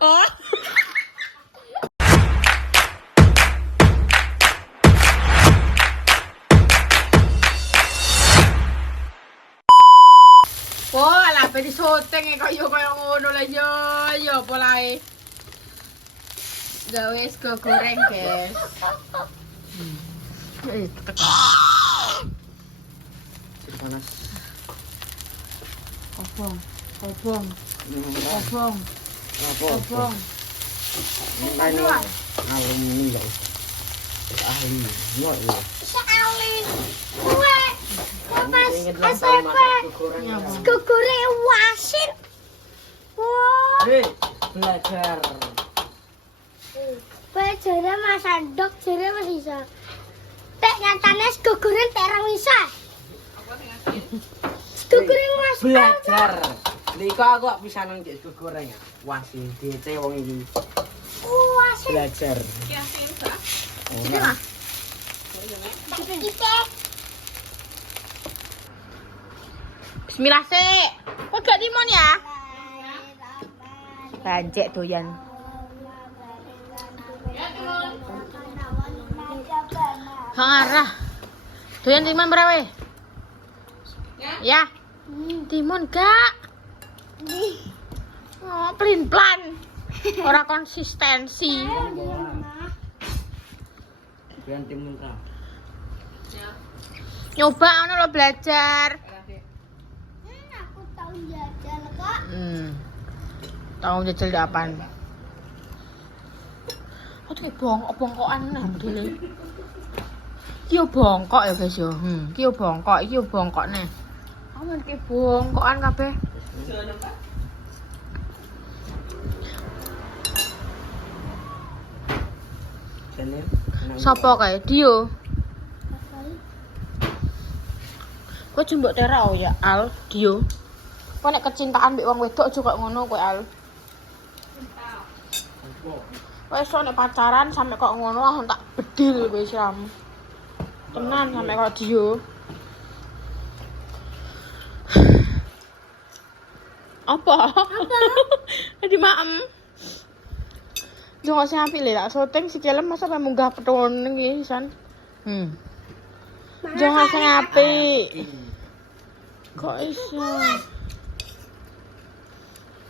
Oh. Oh, alah pe di syuting kaya ngono lah yo apa lae. Gawe sego goreng, guys. Panas. Obong. Apa? Ini alumni guys. Ahli. Sekali. Kue. Pas SMP. Sego goreng wasin. Wah. Belajar. Belajarnya Mas Andok, jare Mas Isa. Tek nyatane sego goreng tek ra bisa. Sego goreng Mas. Belajar. Liko aku kok bisa nang sego goreng ya. Wasin diece wong iki. Wasin. Belajar. Bismillah sih. Kok gak limon ya? Banjek doyan. Hangarah. Doyan timun berapa? Ya. Timun gak? Oh, pelin-pelan. Ora konsistensi. Biar timun ra. Nyoba ono lo belajar. Aku tahu jajal kok. Tahu jajal apaan? Aduh bongkokan nah modele. Ki yo bongkok ya guys yo. Ki yo bongkok nih. Aman ki bongkokan kabeh. Jane. Sopo kae? Dio. Kok jembok tera oh ya Al, Dio. Kok nek kecintaan mbek wong wedok juga ngono kowe Al. Wes sok nek pacaran sampe kok ngono ah tak bedil kowe Syam. Tenan sampe kok Dio. Apa? Di maem. Jangan sing apik le tak syuting sikilem masa pe munggah peton iki san. Jangan sing apik. Kok iso?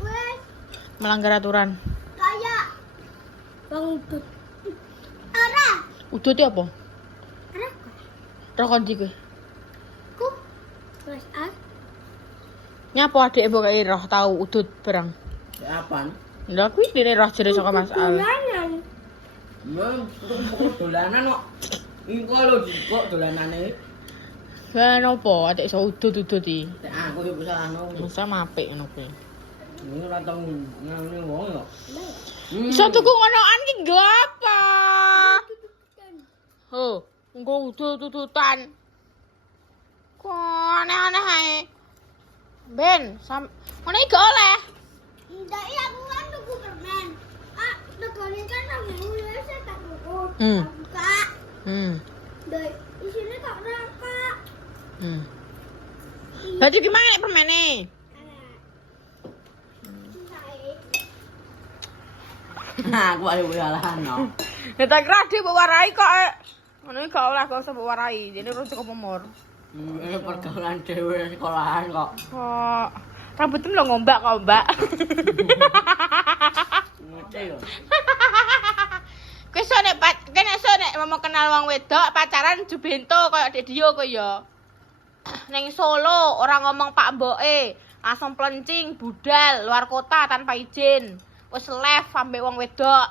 Wes Melanggar aturan. kayak Bang Udut. Ora. Udut itu apa? Ora. Rokok ndi kowe? Ku. Mas Al. Nyapa adek mbok kae roh tau udut barang. Ya apaan? Lha kuwi dene roh jere saka Mas Al. Dolanan. Ya, kok dolanan kok. Iku lho kok dolanane. Lah nopo adek iso udut-udut iki? Nek aku yo bisa anu. Masa mapik ngono kuwi. Ini ora tau ngene wong yo. Iso tuku ngonoan ki nggo apa? Ho, nggo udut-udutan. Kok aneh-aneh ae. Ben, ngono iki gak oleh. Ndak ya aku kan tuku permen. Ah, tegone kan nang ngene saya tak tuku. Buka. Doi, isine kok raka. Berarti gimana nek permene? Nah, aku ayo walahan no. Nek tak kira dhek mbok warai kok. Ngono iki gak oleh kok usah mbok warai. Dene rujuk pemur. Ini pergaulan dhewe sekolahan kok. Kok rambutmu lo ngombak kok, Mbak. Ngece yo. Kowe nek mau kenal wong wedok pacaran jubento koyo Dek Dio kowe ya. Ning Solo ora ngomong Pak Mboke, langsung plencing budal luar kota tanpa izin. Wis live ambek wong wedok.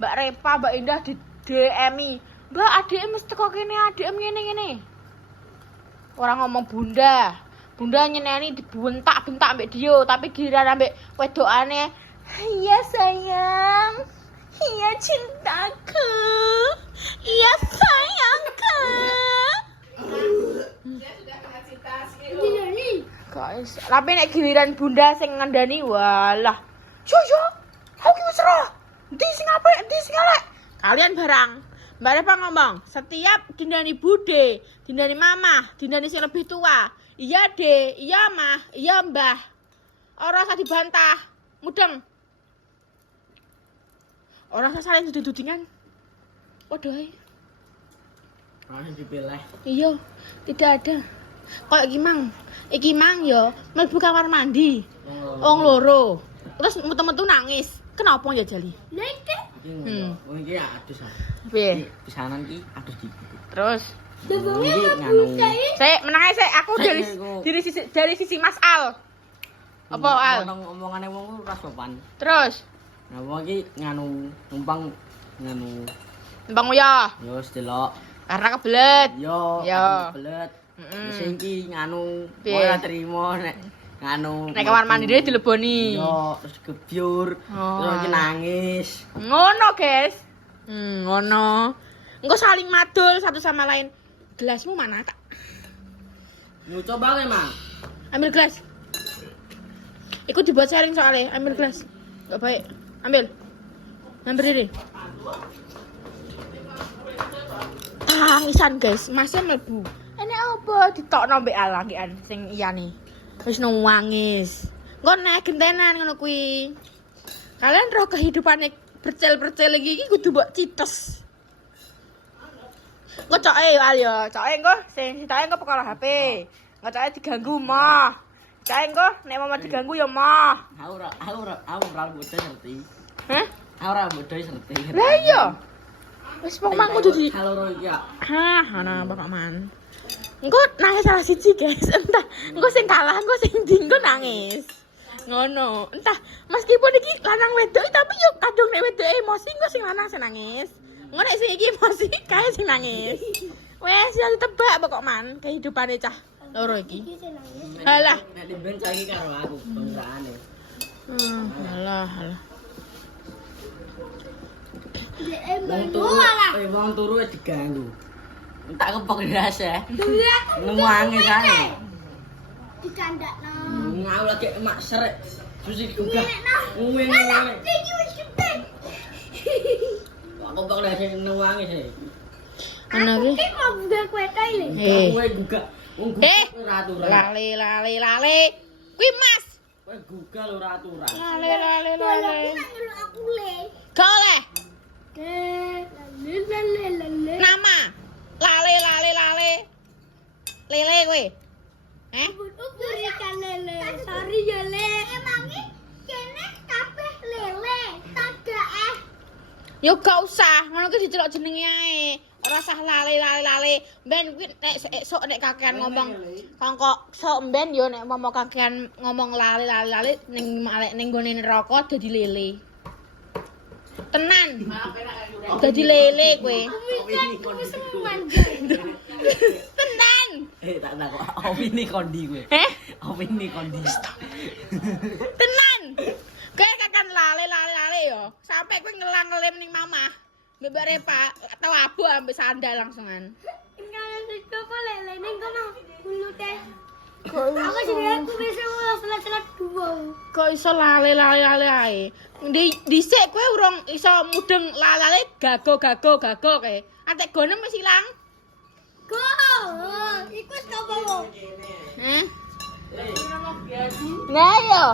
Mbak Repa, Mbak Indah di DM-i. Mbak, adike mesti teko kene, adike ngene-ngene. Ora ngomong bunda. Bunda nyeneni dibentak-bentak ambek Dio, tapi giliran ambek wedokane, "Iya sayang. Iya cintaku. Iya sayangku." Dia sudah kena cinta sih. Guys, tapi nek giliran bunda sing ngandani walah. Yo, aku ki wis ora. Ndi sing apik, ndi sing elek? Kalian barang. Mbak Repa ngomong, setiap dindani bude, dindani mama, dindani sing lebih tua. Iya, De, iya, Mah, iya, Mbah. Ora usah dibantah. mudeng. Orang sasaran duduk-dudingan. Waduh. Masih dipilih. Iya, tidak ada. Kayak iki mang yo mlebu kamar mandi. Wong loro. Terus metu-metu nangis. Kenapa ya Jali? Lah iki Iki ngono. Wong iki adus. Piye? Pisanan iki adus dikit. Terus debonge Iki mlebu nganu. kae. saya menang saya aku dari sisi Mas Al. Apa Al? Omongane wong ora sopan. Terus Nah, wong iki nganu numpang nganu. Bang Uya, Yo delok. karena kebelet. Yo, Yo. belet. Heeh. Sing iki nganu Piye? ora trimo nek nganu. Nek kamar mandi dhewe dileboni. Yo, terus gebyur. Oh. Terus iki nangis. Ngono, guys. Ngono. Engko saling madul satu sama lain. Gelasmu mana, Kak? Mau coba ke, Mang? Ambil gelas. Ikut dibuat sharing soalnya. Ambil gelas. Enggak baik. Ambil. Ambil diri. Tangisan, guys. Masih mlebu. Ini apa? Ditokno mbek alangian sing iyane. Wis nangis. Engko nek gentenan ngono kuwi. Kalian roh kehidupane percel-percel iki kudu mbok cites. Engko coke yo Al yo. Coke engko sing sitoke engko perkara HP. Engko coke diganggu mah. Coke engko nek mama diganggu yo mah. Aku ora bodoh ngerti. Hah? Aku ora bodoh ngerti. Lah iya. Wis wong mang kudu di Halo Roy ya. Hah, ana Bapak Man. Engko nangis salah siji, guys. Entah engko sing kalah, engko sing ndi engko nangis. Ngono. Entah meskipun iki lanang wedok tapi yo kadung nek wedok emosi engko sing lanang sing nangis. Engko nek sing iki emosi kae sing nangis. Wes ya ditebak Bapak Man kehidupane cah loro iki. Iki sing nangis. Halah. Nek diben saiki karo aku bangsane. Halah. Dek Wong mlebu turu, ala. wong turu wis diganggu. Tak kepok ndas ya. Dulu aku Nangis ae. dikandakno. Ngau lagi emak seret. Terus iki uga. Ngene. Ngene. Iki wis gede. Aku kepok ndas nangis e. Ana Aku iki. ki mau buka kue toile. Kowe gugak. Wong Eh. gugak ora aturan. Lale. Kuwi Mas. Kowe gugak lho ora aturan. Lale. Aku nak nyuruh aku le. Gak oleh. Lele. Nama. Lale. Lele kowe. Berikan lele. Sorry ya le. Emangnya kene kabeh lele. Tada Yo gak usah, ngono ki dicelok jenenge ae. Ora usah lale. Ben kuwi nek esuk nek kakean ngomong kongkok sok ben yo nek mau kakean ngomong lale ning ning gone neraka dadi lele. Tenan. Dadi lele kowe. Tenan. Tak kok opini kondi kowe. Opini kondi. Tenan. Kowe kakan lale yo. Sampai kowe ngelang-ngelim ning mama. Mbak Repa tau abu ambek sandal langsungan. Kalau itu kok lele ning kono bulu teh. Aku jadi aku bisa selat dua. Kok iso lale ae. Dhisik kowe urung iso mudeng lale gago kae. Antek gone wis ilang. Go. Iku wis coba. Heh. Nah yo.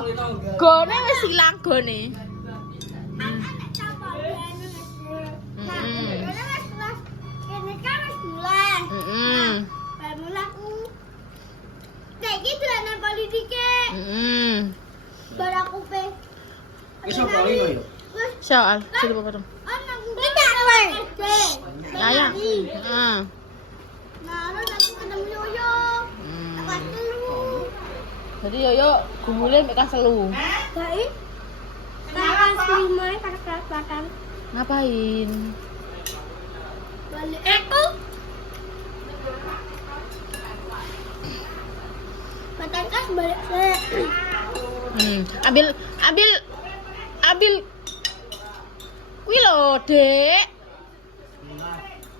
Gone wis ilang gone. Anak coba Nah, ini kan wis bulan. Heeh. Baru aku. Kayak gitu lah politike. Heeh. Baru aku pe. Iso kali lho yo. Soal, sini Bapak dong. Anak kita apa? Ya. Heeh. Nah, aku ketemu Yoyo. Apa dulu? Jadi Yoyo gumule mek kaselu. Baik. Sekarang kelima karena kelas 8. Ngapain? Balik aku. Batang kas balik saya. Ambil kuwi lho, Dek.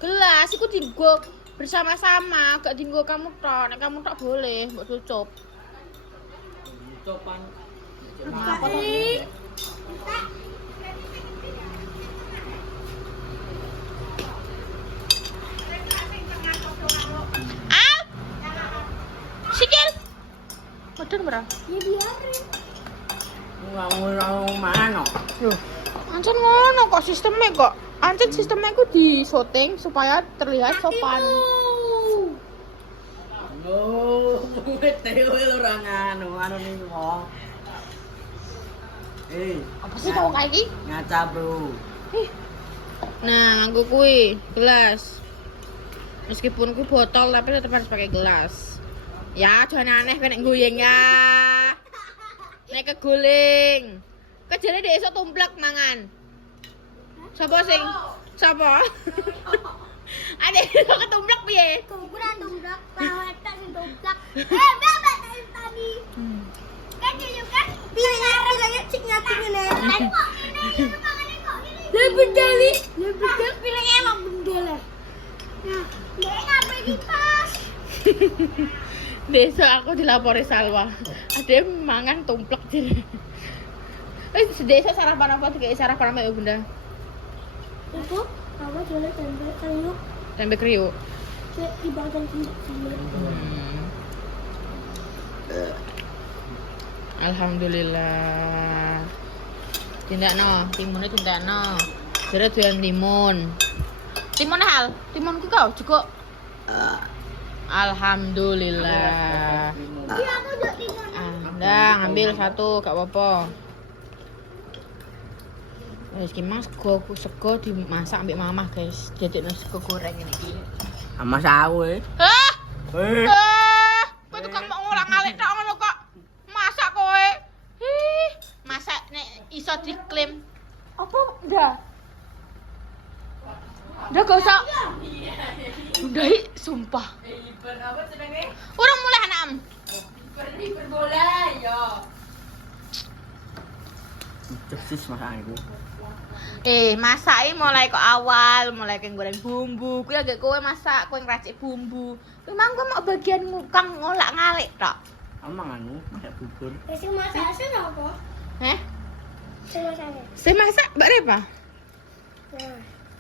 Gelas iku dienggo bersama-sama, gak dienggo kamu tok. Nek kamu tok boleh mbok cucup. Copan. Apa to? Al. Sikil. Modern bro. Ya biarin. Ngomong mana? Loh, ancen ngono kok sistemnya kok. Ancen sistemnya ku di syuting supaya terlihat sopan. Oh, tewe ora anu ning wong. Apa sih kau kayak gini? Ngaca, Bro. Nah, nganggo kuwi gelas. Meskipun kuwi botol tapi tetap harus pakai gelas. Ya, jangan aneh kan nek goyeng ya. Nek keguling. Kejane dhek esuk tumplek mangan. Sapa sing? Sapa? Ada iso ketumplek piye? Kuburan tumplak, lawat tak tumplak. Bapak tadi. Kan dia kan bilangnya cik nyati ngene. Kok ini makane kok ini. Lah bendali. Lah bendal bilangnya emang bendal. Nah, dia ngapain di tas? Besok aku dilapori Salwa. Ada yang mangan tumplek jadi. Sedesa sarapan apa kayak sarapan apa ya Bunda? Itu apa jualan tempe kriuk Tempe kriuk. di bagian sini. Alhamdulillah. Tindakno, timunnya tindakno. Jare doyan timun. Timun hal, timun ku kau cukup. Alhamdulillah. Iya aku udah timun. Dah ngambil satu, gak apa-apa. Wis ki Mas sego dimasak ambek mamah, guys. Dadekno sego goreng ini. Sama sawe. Hah? Kowe tukang mau ngolah-ngalik tok ngono kok. Masak kowe. Ih, masak nek iso diklaim. Apa ndak? Ndak gak usah. Udah sumpah. Apa jenenge? Urung mulai anam. Berbola ya. Cesis masak iku. Masake mulai kok awal, mulai keng goreng bumbu. Kuwi agak kowe masak, kowe ngracik bumbu. Memang kowe mau bagian ngukang ngolak-ngalik tok. Amang anu masak bubur. Sing masak asin apa? Heh? Sing masak. Saya masak Mbak Repa.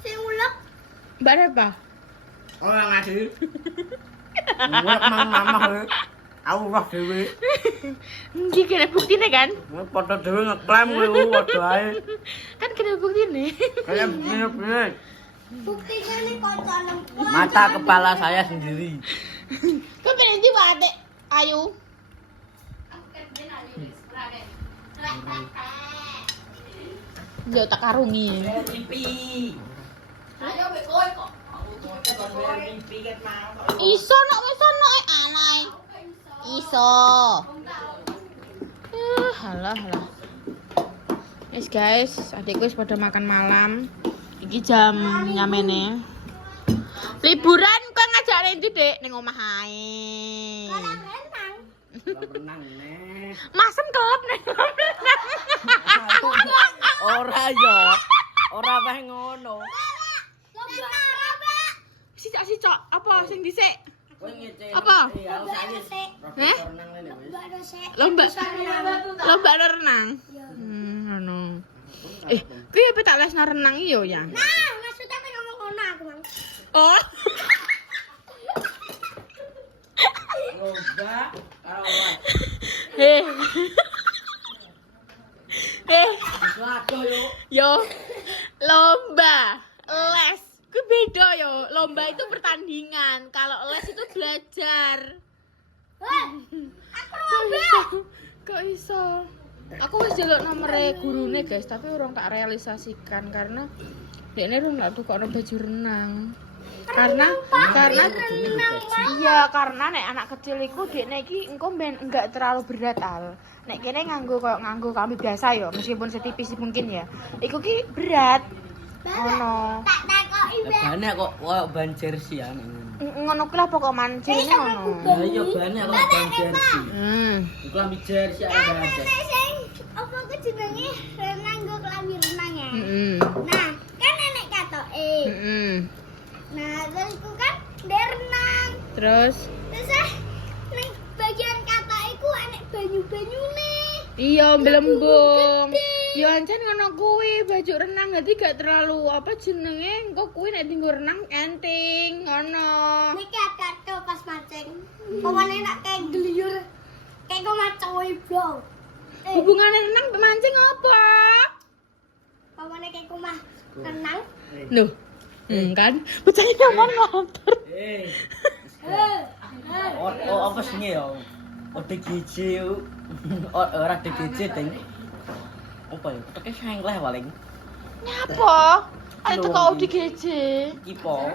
Sing ulek. Mbak Repa. Ora ngasih. Ngulek mang mamah. Aku roh dhewe. Ndi kene buktine kan? Nek foto dhewe ngeklaim kowe padha ae. Kan kene buktine. Kayak bener-bener. Buktinya nih kocok lempar. Mata kepala saya sendiri. Kok pengen ndi Pak Adik? Ayu. Yo tak karungi. Mimpi. Ayo mbek kowe kok. Mimpi ket mau. Iso nok wis ono anai. Iso. Halah. Yes guys, adikku wis pada makan malam. Iki jam nyamene. Liburan kok ngajak Rendi, Dik, ning omah ae. Kolam renang. Renang neh. Masem kelep ning kolam renang. Ora yo. Ora wae ngono. Lomba Mbak. Sicak apa sing dhisik? Kowe ngece. Apa? Iya, salis. Heh? Renang ngene wis. Mbak dosek. Lomba renang. Ngono. Kuwi apa tak lesna renang iyo ya? Nah, maksudnya kan ngomong kono aku, Mang. Oh. Lomba karo awak. Heh. Waduh yo. Yo. Lomba les. Kuwi beda yo. Lomba itu pertandingan. Kalau les itu belajar. Heh. Aku Kok iso? Aku wis njaluk nomere gurune guys, tapi urung tak realisasikan karena dekne urung tak tukokno baju renang. Karena iya, karena nek anak kecil iku dekne iki engko ben enggak terlalu berat al. Nek kene nganggo klambi biasa yo, meskipun setipis mungkin ya. Iku ki berat. Ngono. tak takoki, Mbak. Banyak kok ban jersey ya ning ngono. Ngono kuwi lah pokok mancing ngono. Ya iya banyak kok ban jersey. Iku lambi jersey ada. Nek sing apa ku jenenge renang nggo klambi renang ya. Heeh. Nah, kan nenek katoke. Heeh. Nah, terus ku kan ndek renang. Terus Terus ning bagian katoke ku enek banyu-banyune. iya belembung. Ya ancen ngono kuwi baju renang dadi gak terlalu apa jenenge engko kuwi nek dienggo renang enting ngono. Niki akato pas mancing. Pemane nak kayak gliyur. Kayak kok macoy, Bro. Hubungannya renang mbek mancing apa? Pamane kayak kumah renang. Loh. Kan bocahnya ngomong ngotor. Oh, apa sih ya? OTGJ. Ora DGJ ding. Apa ya? Oke sengkleh paling. Nyapa? Ayo kok ODGJ. Iki po.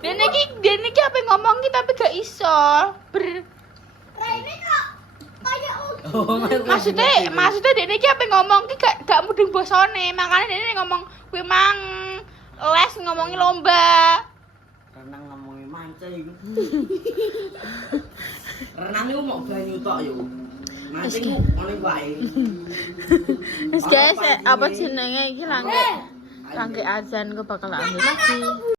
Dene iki apa ngomong ki tapi gak iso. Rene kok kayak Oh, Maksudnya dene iki apa ngomong ki gak mudeng basane. Makane dene ngomong kuwi mang les ngomongi lomba. renang ngomongin mancing. Renang iku mau banyu tok yo. Mancing ku ngene wae. Wis guys, apa jenenge iki langke azan kok bakal lanjut lagi.